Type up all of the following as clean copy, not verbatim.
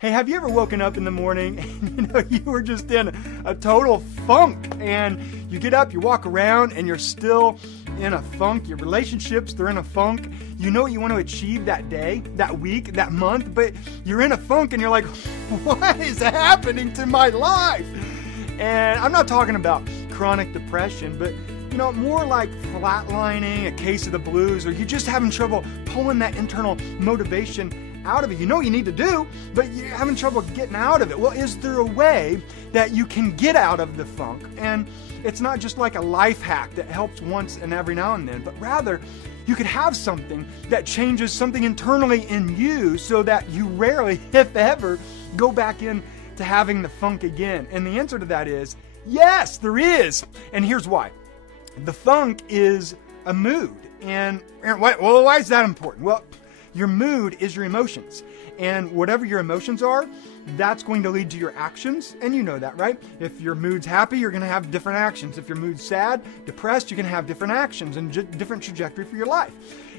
Hey, have you ever woken up in the morning and you were just in a total funk, and you get up, you walk around, and you're still in a funk? Your relationships, they're in a funk. You know what you want to achieve that day, that week, that month, but you're in a funk and you're like, what is happening to my life? And I'm not talking about chronic depression, but more like flatlining, a case of the blues, or you're just having trouble pulling that internal motivation out of it. You know what you need to do, but you're having trouble getting out of it. Well, is there a way that you can get out of the funk? And it's not just like a life hack that helps once and every now and then, but rather you could have something that changes something internally in you so that you rarely, if ever, go back in to having the funk again. And the answer to that is yes, there is. And here's why. The funk is a mood. And why is that important? Well, your mood is your emotions. And whatever your emotions are, that's going to lead to your actions. And you know that, right? If your mood's happy, you're going to have different actions. If your mood's sad, depressed, you're going to have different actions and different trajectory for your life.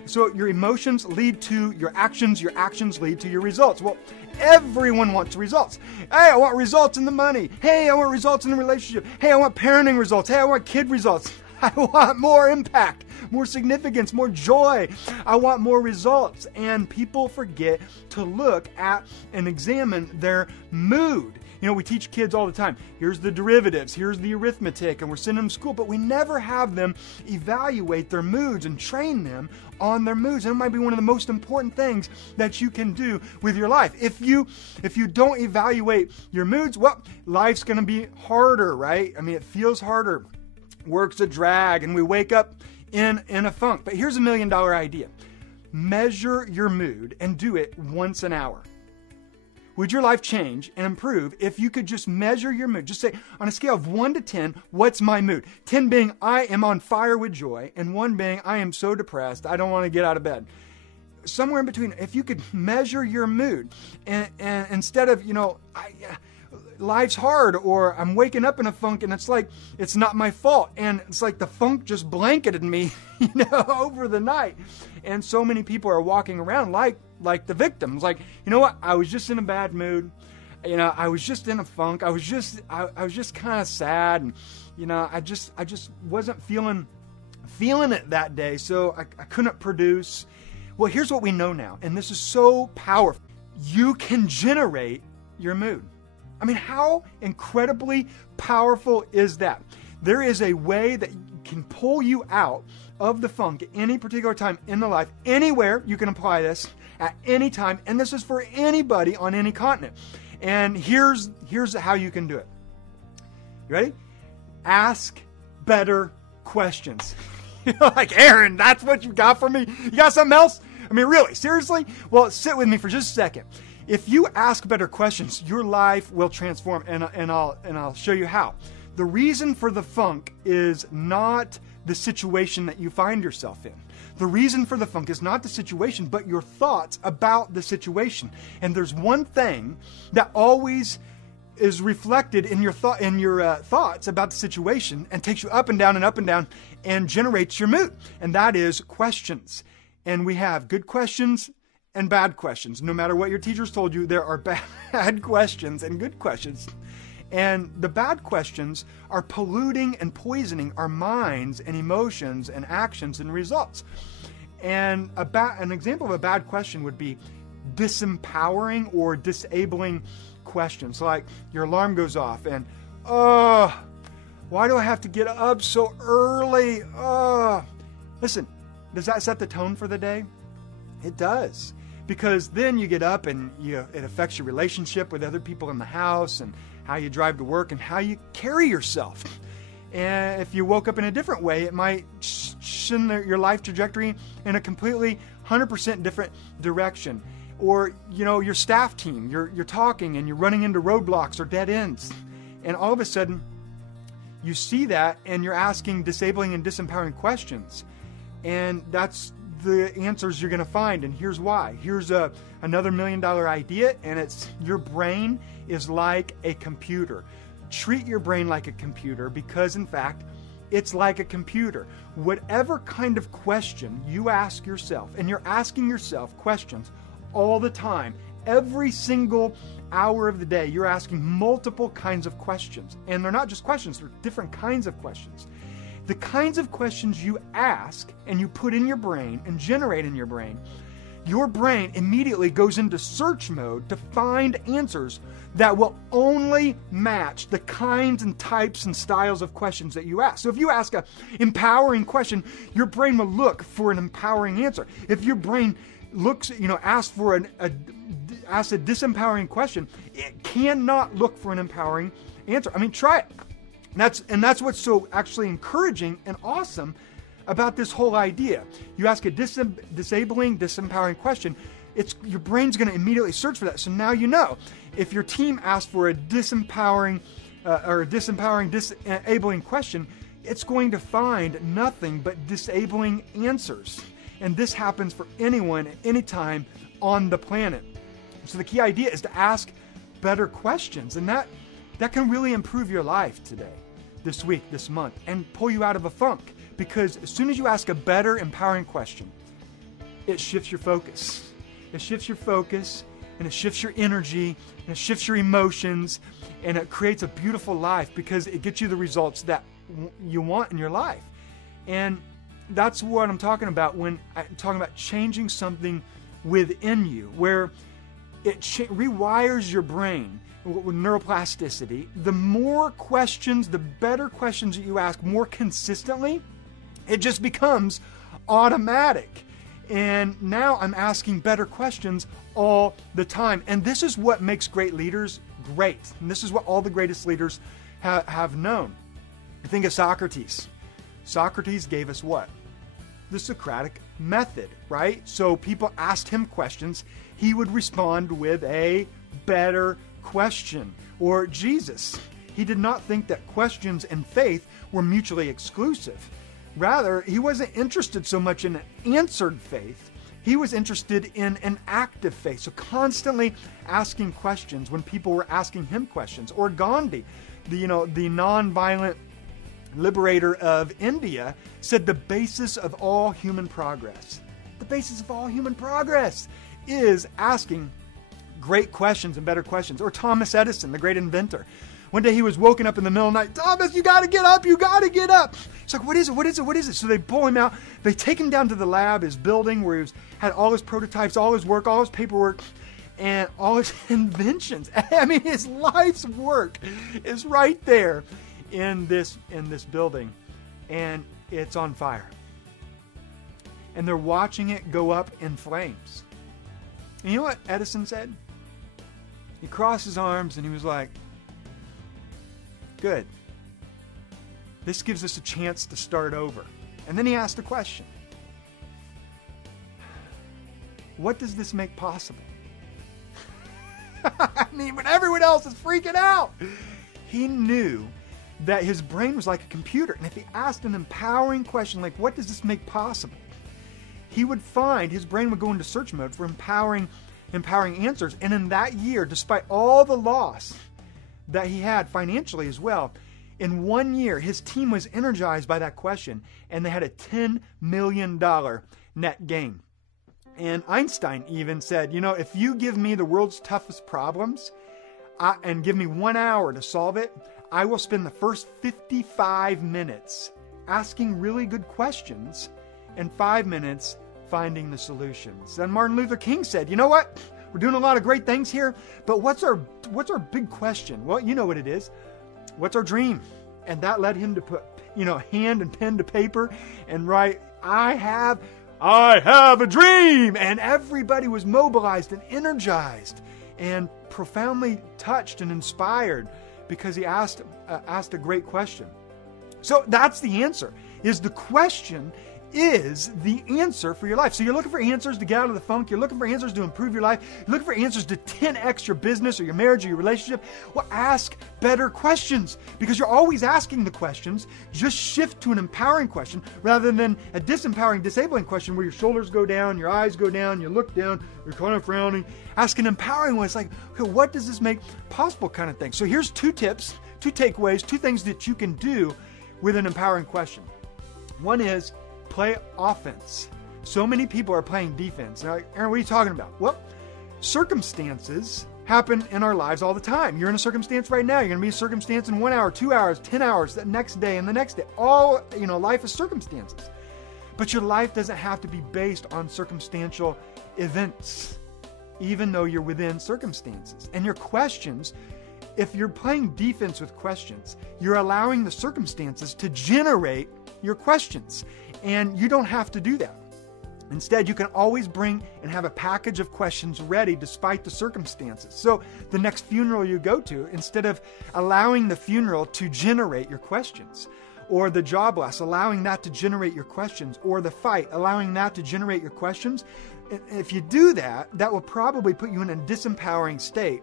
So your emotions lead to your actions lead to your results. Well, everyone wants results. Hey, I want results in the money. Hey, I want results in the relationship. Hey, I want parenting results. Hey, I want kid results. I want more impact, more significance, more joy. I want more results. And people forget to look at and examine their mood. We teach kids all the time, here's the derivatives, here's the arithmetic, and we're sending them to school, but we never have them evaluate their moods and train them on their moods. And it might be one of the most important things that you can do with your life. If you don't evaluate your moods, well, life's going to be harder, right? I mean, it feels harder. Work's a drag, and we wake up in a funk. But here's $1 million idea. Measure your mood and do it once an hour. Would your life change and improve if you could just measure your mood? Just say, on a scale of 1 to 10, what's my mood? 10 being, I am on fire with joy, and 1 being, I am so depressed, I don't want to get out of bed. Somewhere in between, if you could measure your mood, and instead of, life's hard, or I'm waking up in a funk and it's like, it's not my fault. And it's like the funk just blanketed me, over the night. And so many people are walking around like the victims. Like, I was just in a bad mood. I was just in a funk. I was just kind of sad. And, I just wasn't feeling it that day. So I couldn't produce. Well, here's what we know now. And this is so powerful. You can generate your mood. I mean, how incredibly powerful is that? There is a way that can pull you out of the funk at any particular time in the life. Anywhere you can apply this at any time. And this is for anybody on any continent. And here's how you can do it. You ready? Ask better questions. Like, Aaron, that's what you got for me? You got something else? I mean, really? Seriously? Well, sit with me for just a second. If you ask better questions, your life will transform, and I'll show you how. The reason for the funk is not the situation that you find yourself in. The reason for the funk is not the situation, but your thoughts about the situation. And there's one thing that always is reflected in your thoughts about the situation and takes you up and down and generates your mood. And that is questions. And we have good questions and bad questions. No matter what your teachers told you, there are bad questions and good questions. And the bad questions are polluting and poisoning our minds and emotions and actions and results. And an example of a bad question would be disempowering or disabling questions. Like, your alarm goes off and, why do I have to get up so early? Listen, does that set the tone for the day? It does. Because then you get up and it affects your relationship with other people in the house, and how you drive to work, and how you carry yourself. And if you woke up in a different way, it might send your life trajectory in a completely 100% different direction. Or, your staff team, you're talking and you're running into roadblocks or dead ends. And all of a sudden, you see that and you're asking disabling and disempowering questions. And that's the answers you're going to find. And here's why. Here's another $1 million idea, and it's your brain is like a computer. Treat your brain like a computer, because in fact, it's like a computer. Whatever kind of question you ask yourself, and you're asking yourself questions all the time, Every single hour of the day, you're asking multiple kinds of questions. And they're not just questions, they're different kinds of questions. The kinds of questions you ask and you put in your brain and generate in your brain immediately goes into search mode to find answers that will only match the kinds and types and styles of questions that you ask. So if you ask an empowering question, your brain will look for an empowering answer. If your brain asks for asks a disempowering question, it cannot look for an empowering answer. I mean, try it. That's what's so actually encouraging and awesome about this whole idea. You ask a disabling, disempowering question, your brain's going to immediately search for that. So now you know. If your team asks for a disempowering, disabling question, it's going to find nothing but disabling answers. And this happens for anyone at any time on the planet. So the key idea is to ask better questions, and that can really improve your life today, this week, this month, and pull you out of a funk. Because as soon as you ask a better, empowering question, it shifts your focus. It shifts your focus, and it shifts your energy, and it shifts your emotions, and it creates a beautiful life because it gets you the results that you want in your life. And that's what I'm talking about when I'm talking about changing something within you, where it rewires your brain with neuroplasticity. The more questions, the better questions that you ask more consistently, it just becomes automatic. And now I'm asking better questions all the time. And this is what makes great leaders great. And this is what all the greatest leaders have known. Think of Socrates. Socrates gave us what? The Socratic method, right? So people asked him questions. He would respond with a better question. Or Jesus. He did not think that questions and faith were mutually exclusive. Rather, he wasn't interested so much in an answered faith. He was interested in an active faith. So constantly asking questions when people were asking him questions. Or Gandhi, the non-violent liberator of India, said the basis of all human progress. The basis of all human progress is asking great questions and better questions. Or Thomas Edison, the great inventor. One day he was woken up in the middle of the night. Thomas, you got to get up. You got to get up. He's like, what is it? What is it? What is it? So they pull him out. They take him down to the lab, his building, where he had all his prototypes, all his work, all his paperwork, and all his inventions. I mean, his life's work is right there in this building, and it's on fire. And they're watching it go up in flames. And you know what Edison said? He crossed his arms and he was like, good. This gives us a chance to start over. And then he asked a question. What does this make possible? I mean, when everyone else is freaking out, he knew that his brain was like a computer. And if he asked an empowering question like, what does this make possible? He would find his brain would go into search mode for empowering answers. And in that year, despite all the loss that he had financially as well, in 1 year, his team was energized by that question, and they had a $10 million net gain. And Einstein even said, if you give me the world's toughest problems and give me 1 hour to solve it, I will spend the first 55 minutes asking really good questions and 5 minutes finding the solutions. And Martin Luther King said, you know what? We're doing a lot of great things here, but what's our big question? Well, you know what it is. What's our dream? And that led him to put, hand and pen to paper and write, I have a dream. And everybody was mobilized and energized and profoundly touched and inspired because he asked a great question. So that's the answer. The question is the answer for your life. So you're looking for answers to get out of the funk. You're looking for answers to improve your life. You're looking for answers to 10x your business or your marriage or your relationship. Well, ask better questions because you're always asking the questions. Just shift to an empowering question rather than a disempowering, disabling question where your shoulders go down, your eyes go down, you look down, you're kind of frowning. Ask an empowering one. It's like, okay, what does this make possible kind of thing? So here's 2 tips, 2 takeaways, 2 things that you can do with an empowering question. One is play offense. So many people are playing defense. They're like, Aaron, what are you talking about? Well, circumstances happen in our lives all the time. You're in a circumstance right now. You're going to be in a circumstance in 1 hour, 2 hours, 10 hours, the next day and the next day. All, life is circumstances. But your life doesn't have to be based on circumstantial events, even though you're within circumstances. And your questions, if you're playing defense with questions, you're allowing the circumstances to generate your questions. And you don't have to do that. Instead, you can always bring and have a package of questions ready despite the circumstances. So the next funeral you go to, instead of allowing the funeral to generate your questions, or the job loss, allowing that to generate your questions, or the fight, allowing that to generate your questions, if you do that, that will probably put you in a disempowering state.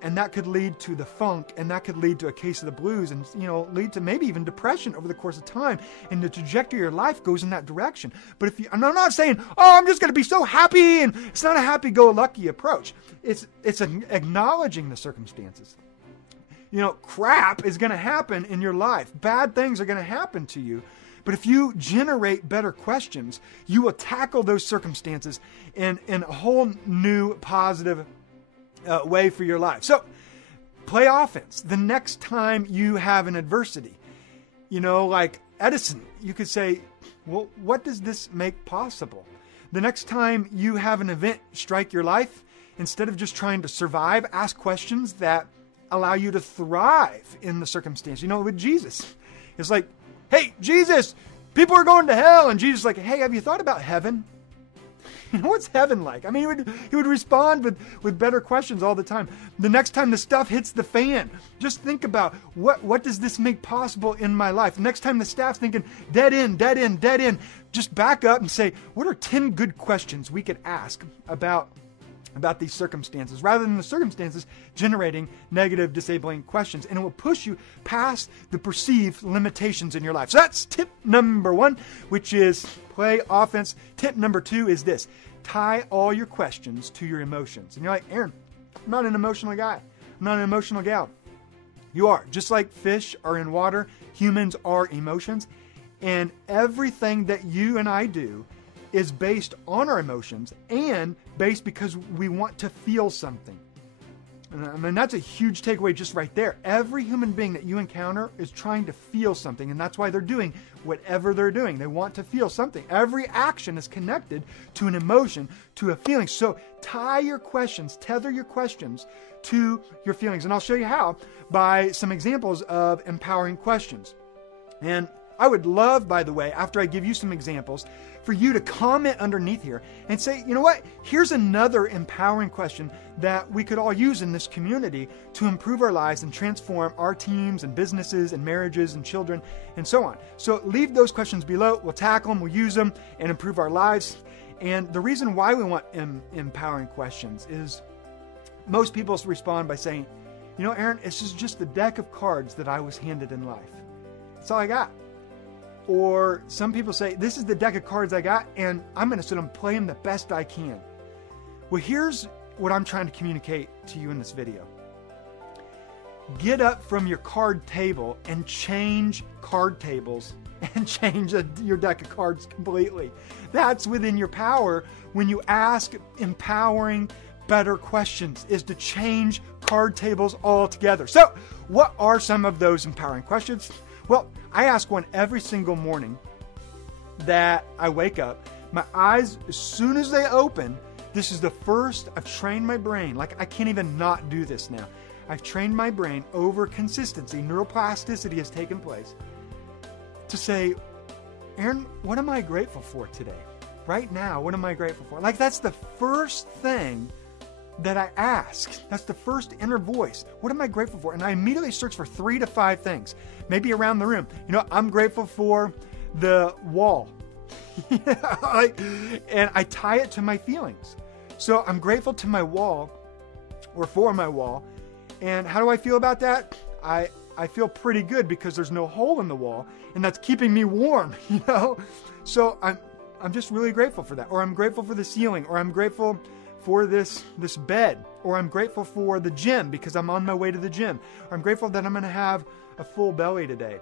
And that could lead to the funk, and that could lead to a case of the blues, and lead to maybe even depression over the course of time. And the trajectory of your life goes in that direction. But I'm not saying, I'm just going to be so happy, and it's not a happy-go-lucky approach. It's acknowledging the circumstances. Crap is going to happen in your life. Bad things are going to happen to you. But if you generate better questions, you will tackle those circumstances in a whole new positive way for your life. So play offense. The next time you have an adversity, like Edison, you could say, well, what does this make possible? The next time you have an event strike your life, instead of just trying to survive, ask questions that allow you to thrive in the circumstance. With Jesus, it's like, hey, Jesus, people are going to hell. And Jesus is like, hey, have you thought about heaven? What's heaven like? I mean, he would respond with better questions all the time. The next time the stuff hits the fan, just think about what does this make possible in my life? The next time the staff's thinking dead end, just back up and say, what are 10 good questions we could ask about these circumstances, rather than the circumstances generating negative, disabling questions. And it will push you past the perceived limitations in your life. So that's tip number 1, which is play offense. Tip number 2 is this: tie all your questions to your emotions. And you're like, Aaron, I'm not an emotional guy. I'm not an emotional gal. You are. Just like fish are in water, humans are emotions. And everything that you and I do is based on our emotions, and based because we want to feel something. And I mean, that's a huge takeaway just right there. Every human being that you encounter is trying to feel something, and that's why they're doing whatever they're doing. They want to feel something. Every action is connected to an emotion, to a feeling. So tie your questions, tether your questions to your feelings. And I'll show you how by some examples of empowering questions. And I would love, by the way, after I give you some examples, for you to comment underneath here and say, you know what, here's another empowering question that we could all use in this community to improve our lives and transform our teams and businesses and marriages and children and so on. So leave those questions below. We'll tackle them, we'll use them, and improve our lives. And the reason why we want empowering questions is most people respond by saying, Aaron, it's just the deck of cards that I was handed in life. That's all I got. Or some people say, this is the deck of cards I got, and I'm going to sit and play them the best I can. Well, here's what I'm trying to communicate to you in this video. Get up from your card table and change card tables and change your deck of cards completely. That's within your power when you ask empowering, better questions, is to change card tables altogether. So, what are some of those empowering questions? Well, I ask one every single morning that I wake up. My eyes, as soon as they open, this is the first, I've trained my brain. Like, I can't even not do this now. I've trained my brain over consistency. Neuroplasticity has taken place to say, Aaron, what am I grateful for today? Right now, what am I grateful for? Like, that's the first thing that I ask. That's the first inner voice. What am I grateful for? And I immediately search for 3 to 5 things, maybe around the room. I'm grateful for the wall. And I tie it to my feelings. So I'm grateful to my wall, or for my wall. And how do I feel about that? I feel pretty good because there's no hole in the wall, and that's keeping me warm, So I'm just really grateful for that. Or I'm grateful for the ceiling, or I'm grateful for this bed, or I'm grateful for the gym because I'm on my way to the gym, or I'm grateful that I'm going to have a full belly today.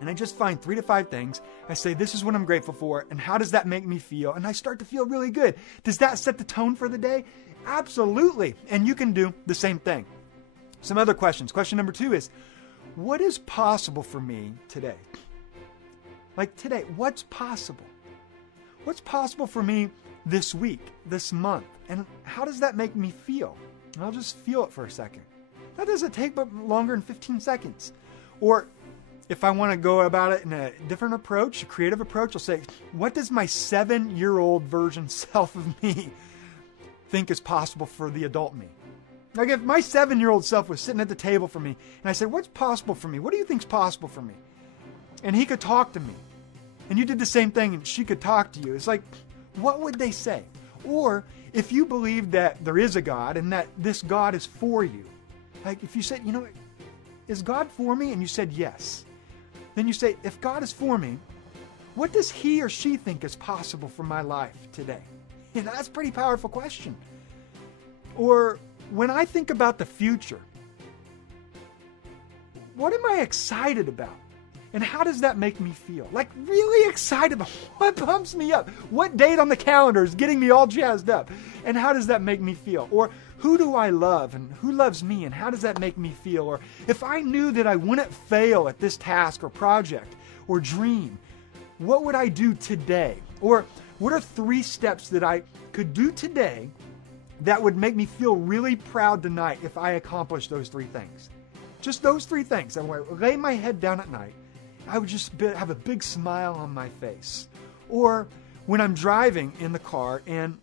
And I just find 3 to 5 things. I say, this is what I'm grateful for, and how does that make me feel? And I start to feel really good. Does that set the tone for the day? Absolutely. And you can do the same thing. Some other questions. Question number 2 is, what is possible for me today? Like today, what's possible? What's possible for me this week, this month? And how does that make me feel? And I'll just feel it for a second. That doesn't take but longer than 15 seconds. Or if I want to go about it in a different approach, a creative approach, I'll say, what does my 7-year-old version self of me think is possible for the adult me? Like if my 7-year-old self was sitting at the table for me and I said, what's possible for me? What do you think's possible for me? And he could talk to me. And you did the same thing and she could talk to you. It's like, what would they say? Or if you believe that there is a God and that this God is for you, like if you said, you know, is God for me? And you said yes. Then you say, if God is for me, what does he or she think is possible for my life today? You know, that's a pretty powerful question. Or when I think about the future, what am I excited about? And how does that make me feel? Like really excited about what pumps me up? What date on the calendar is getting me all jazzed up? And how does that make me feel? Or who do I love and who loves me and how does that make me feel? Or if I knew that I wouldn't fail at this task or project or dream, what would I do today? Or what are 3 steps that I could do today that would make me feel really proud tonight if I accomplished those 3 things? Just those 3 things. I would lay my head down at night. I would just have a big smile on my face. Or when I'm driving in the car and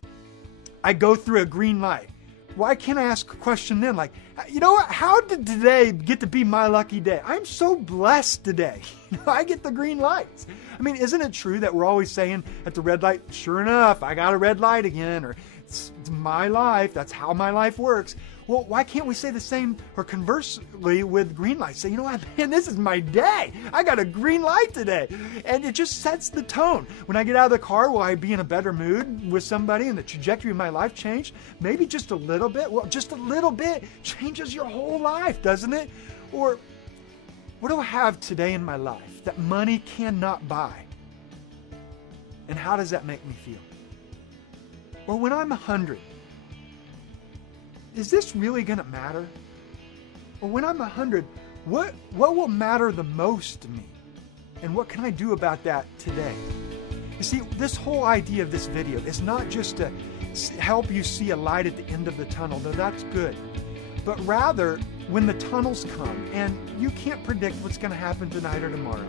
I go through a green light, why can't I ask a question then? Like, you know what? How did today get to be my lucky day? I'm so blessed today. I get the green lights. I mean, isn't it true that we're always saying at the red light, sure enough, I got a red light again, or it's my life, that's how my life works. Well, why can't we say the same, or conversely with green lights? Say, you know what, man, this is my day. I got a green light today. And it just sets the tone. When I get out of the car, will I be in a better mood with somebody and the trajectory of my life change? Maybe just a little bit. Well, just a little bit changes your whole life, doesn't it? Or what do I have today in my life that money cannot buy? And how does that make me feel? Or when I'm 100, is this really going to matter? Or when I'm 100, what will matter the most to me? And what can I do about that today? You see, this whole idea of this video is not just to help you see a light at the end of the tunnel, though that's good. But rather, when the tunnels come and you can't predict what's going to happen tonight or tomorrow,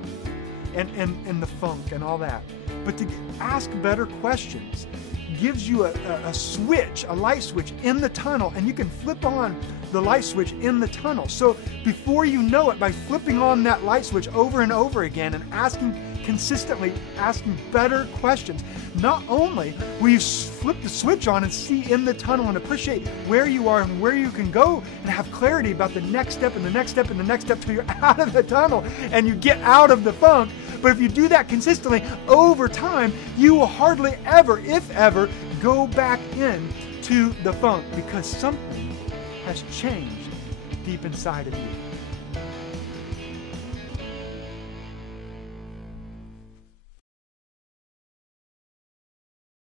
and the funk and all that, but to ask better questions gives you a switch, a light switch in the tunnel, and you can flip on the light switch in the tunnel. So before you know it, by flipping on that light switch over and over again and consistently asking better questions, not only will you flip the switch on and see in the tunnel and appreciate where you are and where you can go and have clarity about the next step and the next step and the next step till you're out of the tunnel and you get out of the funk. But if you do that consistently over time, you will hardly ever, if ever, go back into the funk because something has changed deep inside of you.